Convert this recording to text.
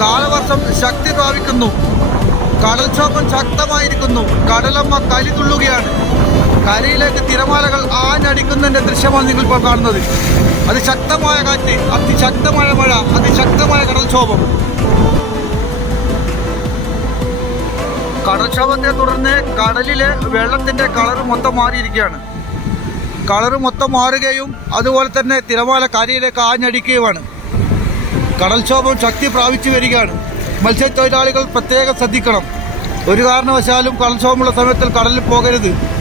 കാലവർഷം ശക്തി പ്രാപിക്കുന്നു. കടൽക്ഷോഭം ശക്തമായിരിക്കുന്നു. കടലമ്മ കലി തുള്ളുകയാണ്. കരയിലേക്ക് തിരമാലകൾ ആഞ്ഞടിക്കുന്നതിന്റെ ദൃശ്യമാണ് നിങ്ങളിപ്പോൾ കാണുന്നത്. അതിശക്തമായ കാറ്റ്, അതിശക്തമായ മഴ, അതിശക്തമായ കടൽക്ഷോഭം. കടൽക്ഷോഭത്തെ തുടർന്ന് കടലിലെ വെള്ളത്തിന്റെ കളറ് മൊത്തം മാറിയിരിക്കുകയാണ്. കളറ് മൊത്തം മാറുകയും അതുപോലെ തന്നെ തിരമാല കരയിലേക്ക് ആഞ്ഞടിക്കുകയുമാണ്. കടൽക്ഷോഭം ശക്തി പ്രാപിച്ചു വരികയാണ്. മത്സ്യത്തൊഴിലാളികൾ പ്രത്യേകം ശ്രദ്ധിക്കണം. ഒരു കാരണവശാലും കടൽക്ഷോഭമുള്ള സമയത്തിൽ കടലിൽ പോകരുത്.